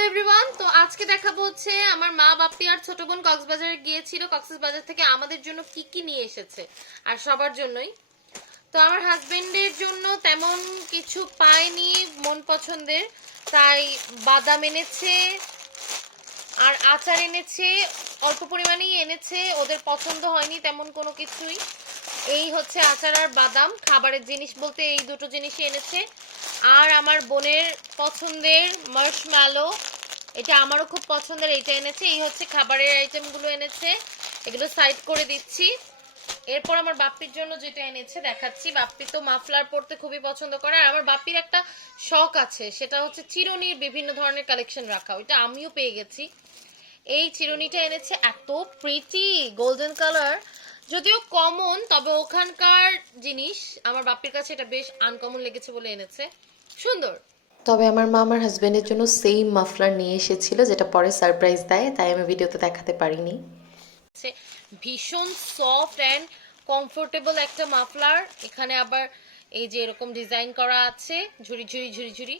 Hello everyone তো আজকে দেখাবো হচ্ছে আমার মা, বাপ্পি আর ছোট বোন কক্সবাজারে গিয়েছিল। কক্সবাজার থেকে আমাদের জন্য কি কি নিয়ে এসেছে আর সবার জন্যই। তো আমার হাজবেন্ডের জন্য তেমন কিছু পাইনি মন পছন্দের তাই বাদাম এনেছে আর আচার এনেছে, অল্প পরিমাণেই এনেছে। ওদের পছন্দ হয়নি তেমন কোনো কিছুই। এই হচ্ছে আচার আর বাদাম, খাবারের জিনিস বলতে এই দুটো জিনিসই এনেছে। আর আমার বোনের পছন্দের মার্শম্যালো এটা আমারও খুব পছন্দের, এইটা এনেছে। এই হচ্ছে খাবারের আইটেমগুলো এনেছে। এগুলো সাইড করে দিচ্ছি। এরপর আমার বাপ্পির জন্য যেটা এনেছে, দেখাচ্ছি। বাপ্পি তো মাফলার পরতে খুবই পছন্দ করে। আর আমার বাপ্পির একটা শখ আছে, সেটা হচ্ছে চিরুনির বিভিন্ন ধরনের কালেকশন রাখা। ওইটা আমিও পেয়ে গেছি। এই চিরুনিটা এনেছে এত প্রিটি গোল্ডেন কালার যদিও কমন তবে ওখানকার জিনিস আমার বাপ্পির কাছে এটা বেশ আনকমন লেগেছে বলে এনেছে। সুন্দর। তবে আমার মা আমার হাজব্যান্ডের জন্য সেম মাফলার নিয়ে এসেছিল, যেটা পরে সারপ্রাইজ দেয়, তাই আমি ভিডিওতে দেখাতে পারিনি। ভীষণ সফট অ্যান্ড কমফোর্টেবল একটা মাফলার এখানে আবার এই যে এরকম ডিজাইন করা আছে ঝুরি ঝুরি ঝুরি ঝুরি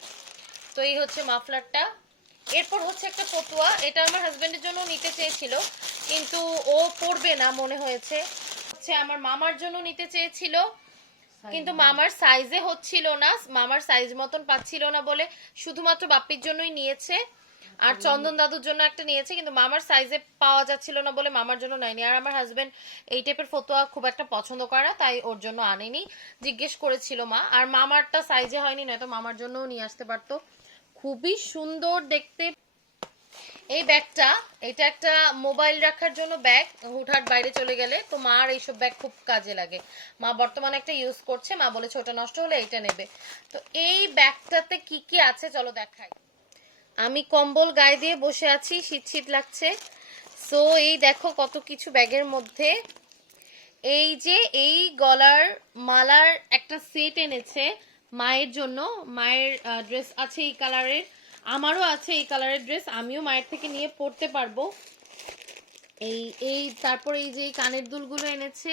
তো এই হচ্ছে মাফলারটা এরপর হচ্ছে একটা পটুয়া এটা আমার হাজব্যান্ডের জন্য নিতে চেয়েছিল, কিন্তু ও পরবে না, মনে হয়েছে। হচ্ছে আমার মামার জন্য নিতে চেয়েছিল। কিন্তু মামার সাইজে হচ্ছিল না মামার সাইজ মতন পাচ্ছিল না বলে শুধুমাত্র বাপ্পির জন্যই নিয়েছে আর চন্দন দাদুর জন্য একটা নিয়েছে কিন্তু মামার সাইজে পাওয়া যাচ্ছিল না বলে মামার জন্য নেয়নি। আর আমার হাজবেন্ড এই টাইপের ফতোয়া খুব একটা পছন্দ করে তাই ওর জন্য আনেনি। জিজ্ঞেস করেছিল মা আর মামারটা সাইজে হয়নি নয়তো মামার জন্যও নিয়ে আসতে পারতো। খুবই সুন্দর দেখতে এই ব্যাগটা, এটা একটা মোবাইল রাখার জন্য ব্যাগ, হুটহাট বাইরে চলে গেলে তো মার এইসব ব্যাগ খুব কাজে লাগে। মা বর্তমানে একটা ইউজ করছে, মা বলেছে ওটা নষ্ট হলে এইটা নেবে। তো এই ব্যাগটাতে কি কি আছে চলো দেখাই। আমি কম্বল গায়ে দিয়ে বসে আছি, শীত শীত লাগছে। সো এই দেখো কত কিছু ব্যাগের মধ্যে। এই যে এই গলার মালার একটা সেট এনেছে মায়ের জন্য। মায়ের ড্রেস আছে এই কালারের আমারও আছে এই কালারের ড্রেস, আমিও মায়ের থেকে নিয়ে পরতে পারব। এই এই, তারপরে এই যে কানের দুলগুলো এনেছে।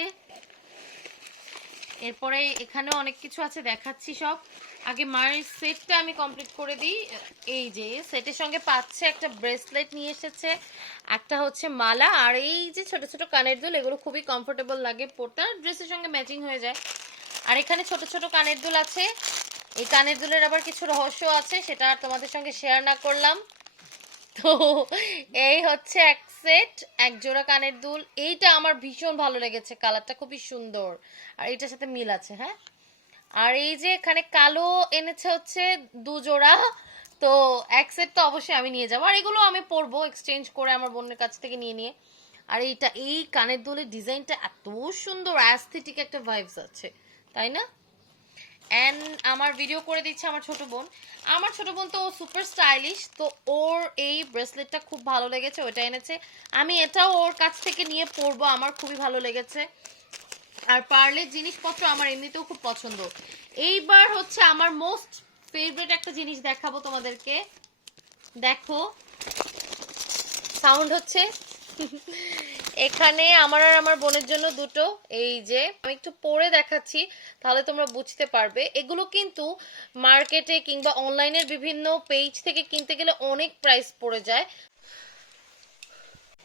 এরপরে এখানেও অনেক কিছু আছে, দেখাচ্ছি সব। আগে মায়ের সেটটা আমি কমপ্লিট করে দিই। এই যে, সেটের সঙ্গে পাচ্ছে একটা ব্রেসলেট নিয়ে এসেছে, একটা হচ্ছে মালা, আর এই যে ছোট ছোট কানের দুল, এগুলো খুবই কমফোর্টেবল লাগে পরতে, আর ড্রেসের সঙ্গে ম্যাচিং হয়ে যায়। আর এখানে ছোট ছোট কানের দুল আছে। এই কানের দুলের আবার কিছু রহস্য আছে, সেটা আর তোমাদের সঙ্গে শেয়ার না করলাম। তো এই হচ্ছে এক সেট এক জোড়া কানের দুল। এইটা আমার ভীষণ ভালো লেগেছে, কালারটা খুবই সুন্দর। আর এইটার সাথে মিল আছে হ্যাঁ? আর এই যে এখানে কালো এনেছে হচ্ছে দু জোড়া তো এক সেট তো অবশ্যই আমি নিয়ে যাব। আর এগুলো আমি পরবো এক্সচেঞ্জ করে আমার বোনের কাছ থেকে নিয়ে নিয়ে। আর এইটা, এই কানের দুলের ডিজাইনটা এত সুন্দর অ্যাস্থেটিক একটা ভাইবস আছে, তাই না? অ্যান্ড আমার ভিডিও করে দিচ্ছে আমার ছোট বোন। আমার ছোট বোন তো সুপার স্টাইলিশ তো ওর এই ব্রেসলেটটা খুব ভালো লেগেছে ওটা এনেছে। আমি এটাও ওর কাছ থেকে নিয়ে পরবো, আমার খুবই ভালো লেগেছে। আর পার্লের জিনিসপত্র আমার এমনিতেও খুব পছন্দ। এইবার হচ্ছে আমার মোস্ট ফেভারিট একটা জিনিস দেখাবো তোমাদেরকে। দেখো সাউন্ড হচ্ছে এখানে আমার আর আমার বোনের জন্য দুটো। এই যে, আমি একটু পরে দেখাচ্ছি, তাহলে তোমরা বুঝতে পারবে। এগুলো কিন্তু মার্কেটে কিংবা অনলাইনের বিভিন্ন পেজ থেকে কিনতে গেলে অনেক প্রাইস পড়ে যায়।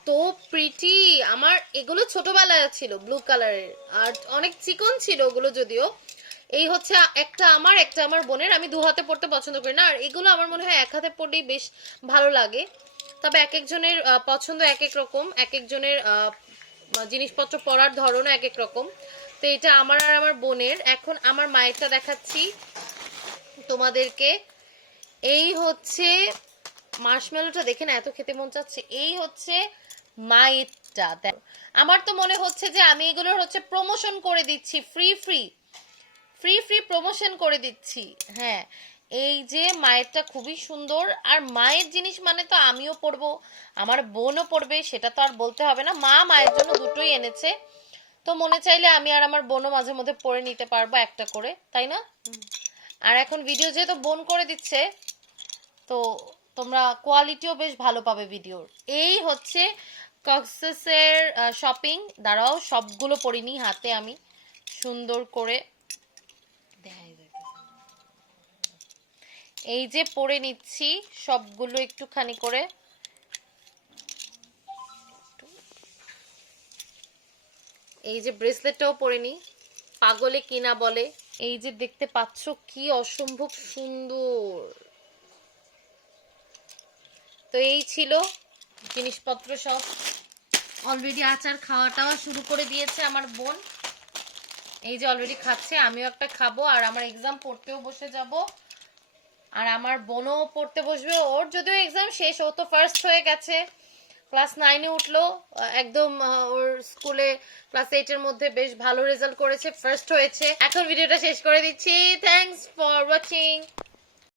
তো প্রিটি আমার এগুলো ছোটবেলায় ছিল ব্লু কালারের আর অনেক চিকন ছিল ওগুলো যদিও। এই হচ্ছে একটা আমার একটা আমার বোনের। আমি দু হাতে পড়তে পছন্দ করি না। আর এগুলো আমার মনে হয় এক হাতে পড়লেই বেশ ভালো লাগে। তবে এক একজনের পছন্দ এক এক রকম এক একজনের জিনিসপত্র পরার ধরনও এক এক রকম। তো এটা আমার আর আমার বোনের। এখন আমার মায়েরটা দেখাচ্ছি তোমাদেরকে। এই হচ্ছে মার্শমেলোটা দেখে না এত খেতে মন চাচ্ছে। এই হচ্ছে দেখো। আমার তো মনে হচ্ছে যে আমি এগুলোর হচ্ছে প্রমোশন করে দিচ্ছি free free free free promotion করে দিচ্ছি হ্যাঁ। এই যে মায়েরটা খুবই সুন্দর আর মায়ের জিনিস মানে তো আমিও পরবো আমার বোনও পরবে সেটা তো আর বলতে হবে না। মা মায়ের জন্য দুটোই এনেছে তো মনে চাইলে আমি আর আমার বোনও মাঝে মধ্যে পরে নিতে পারব একটা করে তাই না? আর এখন ভিডিও যেহেতু বোন করে দিচ্ছে তো তোমরা কোয়ালিটিও বেশ ভালো পাবে ভিডিওর। এই হচ্ছে কক্সেসের শপিং দাঁড়াও সবগুলো পরিনি হাতে আমি সুন্দর করে দেখাই যাচ্ছে। এই যে পরে নিচ্ছি, সবগুলো একটুখানি করে। এই যে ব্রেসলেটটাও পরে নি পাগলে কিনা বলে। এই যে দেখতে পাচ্ছ কি অসম্ভব সুন্দর। তো এই ছিল জিনিসপত্র সব। অলরেডি আচার খাওয়া টাওয়া শুরু করে দিয়েছে আমার বোন। এই যে অলরেডি খাচ্ছে, আমিও একটা খাব, আর আমার এক্সাম পড়তেও বসে যাব। আর আমার বোনও পড়তে বসবে। ওর যদিও এক্সাম শেষ, ও তো ফার্স্ট হয়ে গেছে। ক্লাস নাইনে উঠল। একদম ওর স্কুলে ক্লাস এইটের মধ্যে বেশ ভালো রেজাল্ট করেছে ফার্স্ট হয়েছে। এখন ভিডিওটা শেষ করে দিচ্ছি। Thanks for watching